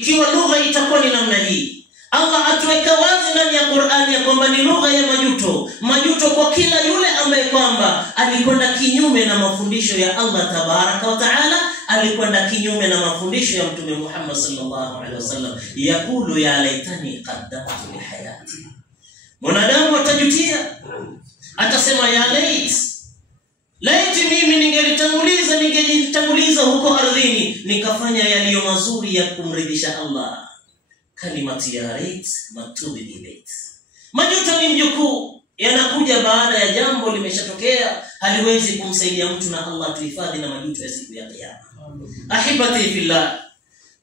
ikiwa lugha itakuwa ni namna hii. Allah atuweka wazi ndani ya Qur'ani ya kwamba ni lugha ya majuto. Majuto kwa kila yule ambaye kwamba alikwenda kinyume na mafundisho ya Allah tabaraka wa taala, alikwenda kinyume na mafundisho ya Mtume Muhammad sallallahu alaihi wasallam. Yakulu ya laitani qaddamtu li hayati. Mwanadamu atajutia, atasema ya laiti mimi ningejitanguliza huko ardhini nikafanya yaliyo mazuri ya kumridhisha Allah. Kalimati ya lait maktubi bi bait. Majuto ni mjukuu, yanakuja baada ya jambo limeshatokea, haliwezi kumsaidia mtu, na Allah tuhifadhi na majuto ya siku ya kiyama. Ahibati fillah,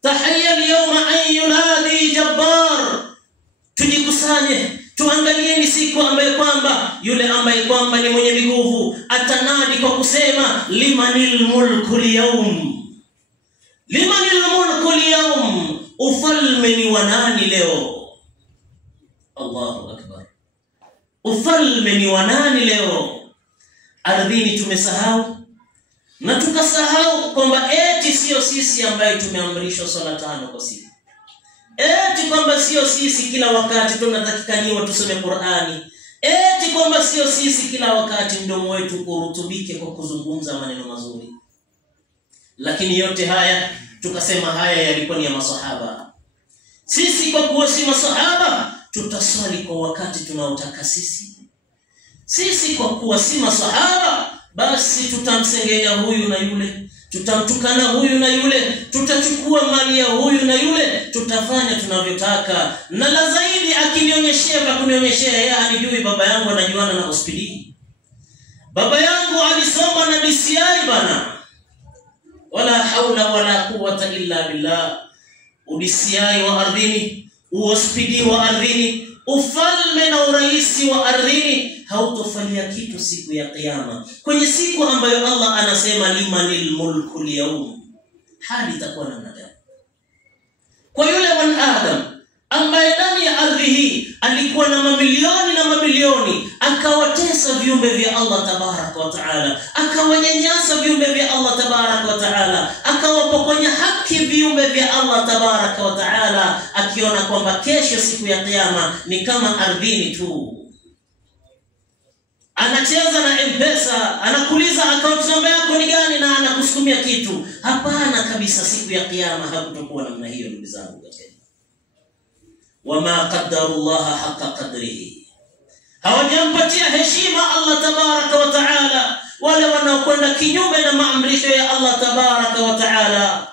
tahayya al-yawma an yunadi jabbar. Tujikusanye, tuangalie ni siku ambayo kwamba yule ambaye kwamba ni mwenye nguvu atanadi kwa kusema limanil mulku al-yawm. Limanil mulku al-yawm. Ufalme ni wa nani leo? Allahu akbar. Ufalme ni wa nani leo? Ardhini tumesahau, na tukasahau kwamba eti sio sisi ambaye tumeamrishwa swala 5 kwa siku. Eti kwamba sio sisi kila wakati tunatakikaniwa tusome Qur'ani. Eti kwamba sio sisi kila wakati mdomo wetu urutubike kwa kuzungumza maneno mazuri. Lakini yote haya tukasema haya yalikuwa ni ya masahaba. Sisi kwa kuwa si masahaba tutaswali kwa wakati tunaotaka sisi. Sisi kwa kuwa si masahaba basi tutamsengenya huyu na yule, tutamtukana huyu na yule, tutachukua mali ya huyu na yule, tutafanya tunavyotaka. Na la zaidi akinionyeshia na kunionyeshia yeye anijui, baba yangu anajuana na hospitali. Baba yangu alisoma na DCI bana. Wala haula wala quwwata illa billah. UDCI wa ardhini, uhospitali wa ardhini, ufalme na uraisi wa ardhini hautofanyia kitu siku ya kiyama. Kwenye siku ambayo Allah anasema limanil mulku al-yawm, hali itakuwa namna gani? Kwa yule Adam ambaye ndani ya ardhi hii alikuwa na mamilioni na mamilioni, akawatesa viumbe vya Allah tabaraka wa taala, akawanyanyasa viumbe vya Allah tabaraka wa taala, akawapokonya haki viumbe vya Allah tabaraka wa taala, akiona kwamba kesho siku ya kiyama ni kama ardhini tu. Anacheza na M-Pesa, anakuuliza account number yako ni gani na anakusukumia kitu. Hapana kabisa, siku ya kiyama hakutakuwa namna hiyo ndugu zangu katika. Wama qaddarullaha haqqa qadrihi. Hawajampatia heshima Allah tabaraka wa taala wale wanaokwenda kinyume na maamrisho ya Allah tabaraka wa taala.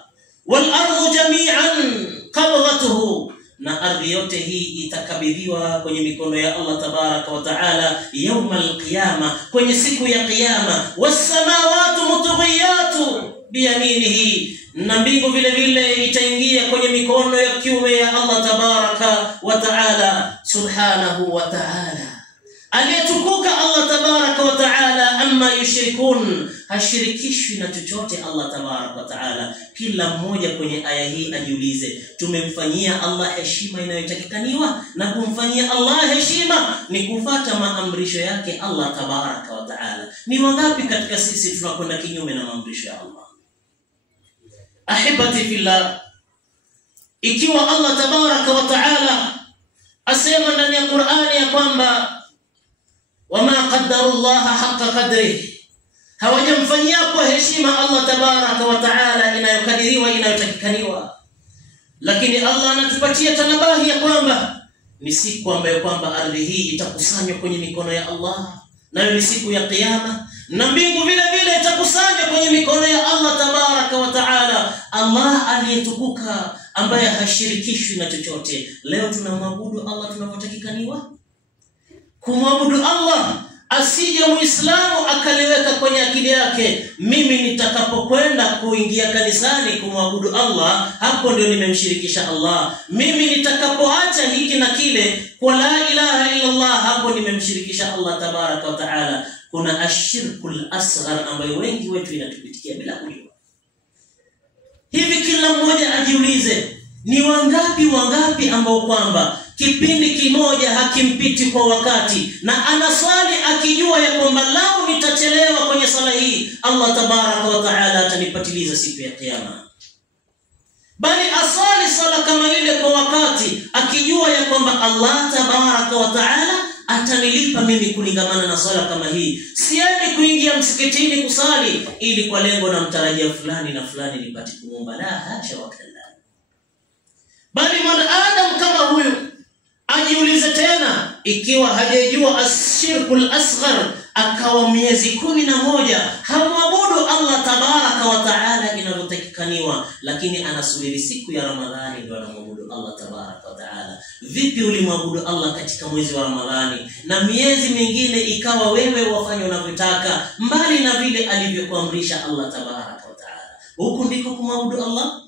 Wal ardu jami'an qabdatuhu. Na ardhi yote hii itakabidhiwa kwenye mikono ya Allah tabaraka wa taala yawmal qiyama, kwenye siku ya kiyama. Was samawati mutghiyatu biyaminihi. Na mbingu vile vile itaingia kwenye mikono ya kiume ya Allah tabaraka wa taala subhanahu wa taala. Aliyetukuka Allah tabaraka wa taala amma yushrikun, hashirikishwi na chochote Allah tabaraka wa taala. Kila mmoja kwenye aya hii ajiulize, tumemfanyia Allah heshima inayotakikaniwa? Na kumfanyia Allah heshima ni kufuata maamrisho yake Allah tabaraka wa taala. Ni wangapi katika sisi tunakwenda kinyume na maamrisho ya Allah? Ahibati fillah, ikiwa Allah tabaraka wa taala asema ndani ya Qur'ani ya kwamba wama qaddarullaha haqqa qadrihi, hawajamfanyia kwa heshima Allah tabaraka wa taala inayokadiriwa inayotakikaniwa, lakini Allah anatupatia tanabahi ya kwamba ni siku ambayo kwamba ardhi hii itakusanywa kwenye mikono ya Allah, nayo ni siku ya kiyama, na mbingu vile vile itakusanywa kwenye mikono ya Allah tabaraka wa taala. Allah aliyetukuka ambaye hashirikishwi na chochote. Leo tunamwabudu Allah tunavyotakikaniwa kumwabudu Allah. Asije Muislamu akaliweka kwenye akili yake, mimi nitakapokwenda kuingia kanisani kumwabudu Allah, hapo ndio nimemshirikisha Allah. Mimi nitakapoacha hiki na kile kwa la ilaha illa Allah, hapo nimemshirikisha Allah tabaraka wa taala. Kuna ashirkul asghar ambayo wengi wetu inatupitikia bila kujua. Hivi kila mmoja ajiulize, ni wangapi ambao kwamba kipindi kimoja hakimpiti kwa wakati, na anaswali akijua ya kwamba lao nitachelewa kwenye sala hii, Allah tabaraka wa taala atanipatiliza siku ya kiyama. Bali asali sala kama wazi, akijua ya kwamba Allah tabaraka wa taala atanilipa mimi kulingamana na swala kama hii. Siendi kuingia msikitini kusali ili kwa lengo na mtarajia fulani na fulani nipate kuomba, la hasha wa kalla. Bali mwanadamu kama huyu ajiulize tena, ikiwa hajajua ashirkul asghar, akawa miezi 11 hamwabudu Allah tabaraka wa taala inavyotakikaniwa, lakini anasubiri siku ya Ramadhani ndio anamwabudu Allah tabaraka wa taala. Vipi ulimwabudu Allah katika mwezi wa Ramadhani na miezi mingine ikawa wewe wafanye unavyotaka mbali na vile alivyokuamrisha Allah tabaraka wa taala? Huku ndiko kumwabudu Allah?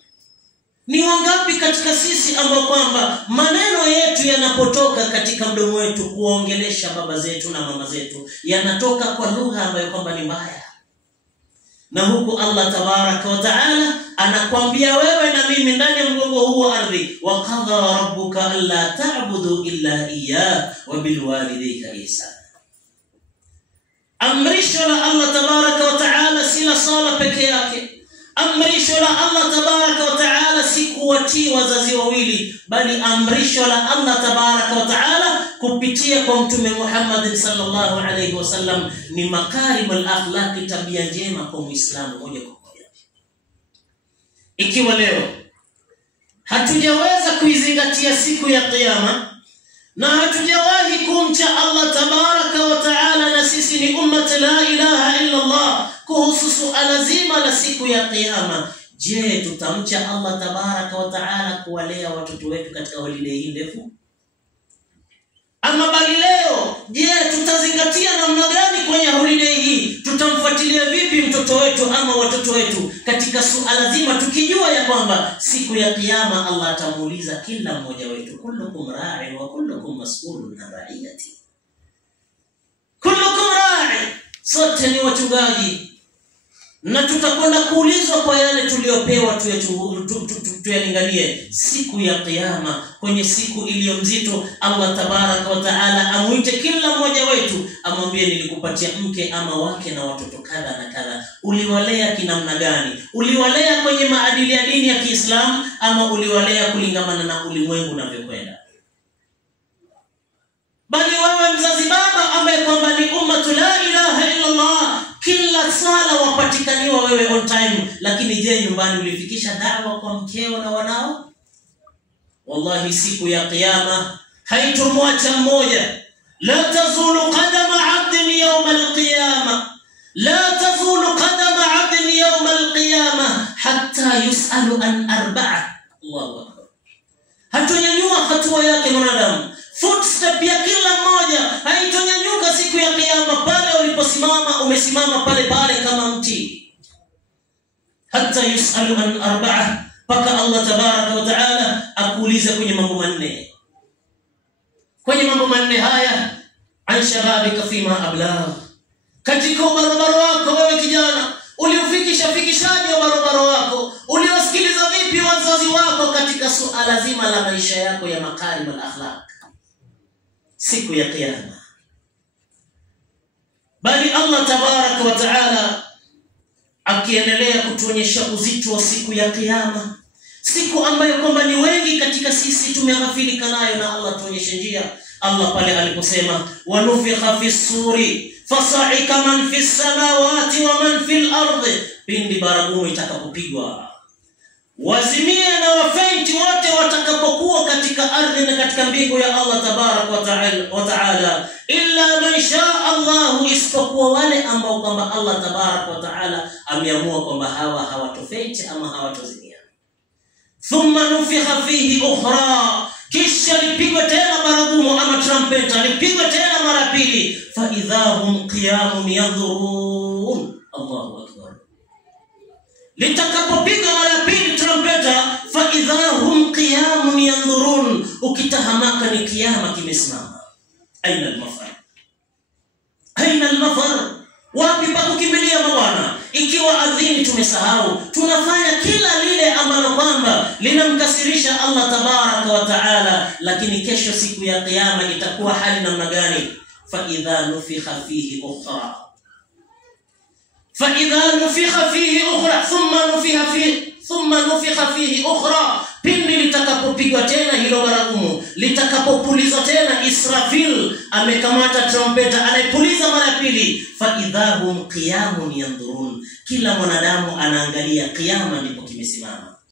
Ni wangapi katika sisi ambao kwamba maneno yetu yanapotoka katika mdomo wetu kuongelesha baba zetu na mama zetu yanatoka kwa lugha ambayo kwamba ni mbaya, na huku Allah tabaraka wa taala anakuambia wewe na mimi ndani ya mgongo huu wa ardhi, wa qadha rabbuka alla ta'budu illa iyyah wa bil walidayka ihsana. Amrisho la Allah tabaraka wa taala si la sala peke yake. Amrisho la Allah tabaraka wa taala si kuwatii wazazi wawili, bali amrisho la Allah tabaraka wa taala kupitia kwa Mtume Muhammad sallallahu alayhi wasallam ni makarimul akhlaqi, tabia njema kwa Muislamu moja kwa moja. Ikiwa leo hatujaweza kuizingatia siku ya kiyama na hatujawahi kumcha Allah tabaraka wa taala, na sisi ni ummat la ilaha illa Allah, kuhusu suala zima la siku ya kiyama, je, tutamcha Allah tabaraka wa taala kuwalea watoto wetu katika holiday hii ndefu? Ama bali leo, je, tutazingatia namna gani kwenye holiday hii? Tutamfuatilia vipi mtoto wetu ama watoto wetu katika suala zima, tukijua ya kwamba siku ya kiyama Allah atamuuliza kila mmoja wetu, kullukum ra'in wa kullukum mas'ulun an ra'iyati. Kullukum ra'in, sote ni wachungaji na tutakwenda kuulizwa kwa yale tuliopewa tuyalinganie siku ya kiyama. Kwenye siku iliyo mzito, Allah tabaraka wa taala amuite kila mmoja wetu, amwambie nilikupatia mke ama wake na watoto kadha na kadha, uliwalea kinamna gani? Uliwalea kwenye maadili ya dini ya Kiislamu ama uliwalea kulingamana na ulimwengu unavyokwenda? Bali wewe mzazi baba ambaye kwamba ni ummatu la ilaha illa Allah, kila sala wapatikaniwa wewe on time, lakini je, nyumbani ulifikisha da'wa kwa mkeo na wanao? Wallahi siku ya kiyama haitomwacha mmoja. La tazulu qadama 'abdin yawm al-qiyamah, la tazulu qadama 'abdin yawm al-qiyamah hatta yus'alu an arba'a. Allahu akbar. Hatonyanyua hatua yake mwanadamu, footstep ya kila mmoja haitonyanyuka siku ya kiyama. Pale uliposimama umesimama pale pale kama mti. Hatta yusalu an arba'a, paka Allah tabaraka wa taala akuuliza kwenye mambo manne. Kwenye mambo manne haya, an shababika fima ablagh, katika ubarobaro wako wewe kijana, fikishaji wa ubarobaro wako, uliosikiliza vipi wazazi wako katika suala zima la maisha yako ya makarim al-akhlaq siku ya kiyama. Bali Allah tabaraka wa taala akiendelea kutuonyesha uzito wa siku ya kiyama, siku ambayo kwamba ni wengi katika sisi tumeghafilika nayo, na Allah tuonyeshe njia. Allah pale aliposema wanufikha fi suri fasa'ika man fi samawati wa man fil ardi, pindi baragumu itakapopigwa wazimie na wafenti wote watakapokuwa katika ardhi na katika mbingu ya Allah tabaraka wa taala, illa man shaa Allah, isipokuwa wale ambao kwamba Allah tabaraka wa taala ameamua kwamba hawa hawatofenti ama hawatozimia. Thumma nufikha fihi ukhra, kisha lipigwe tena baragumu ama trumpeta, lipigwe tena mara pili, fa idhahum qiyamun yanzurun. Allahu akbar. Litakapopiga mara pili trumpeta, fa idhahum qiyamun yanzurun, ukitahamaka ni kiyama kimesimama. Aina al-mafar, aina al-mafar, wapi pa kukimbilia mabwana? Ikiwa adhini tumesahau, tunafanya kila lile ambalo kwamba linamkasirisha Allah tabaraka wa taala, lakini kesho siku ya kiyama itakuwa hali namna gani? Fa idha nufikha fihi ukhra, fa idha nufikha fihi ukhra thumma nufikha fihi ukhra, pindi litakapopigwa tena hilo baragumu litakapopuliza tena, Israfil amekamata trumpeta, anaipuliza mara ya pili, fa idhahum qiyamun yanzurun, kila mwanadamu anaangalia, kiyama ndipo kimesimama.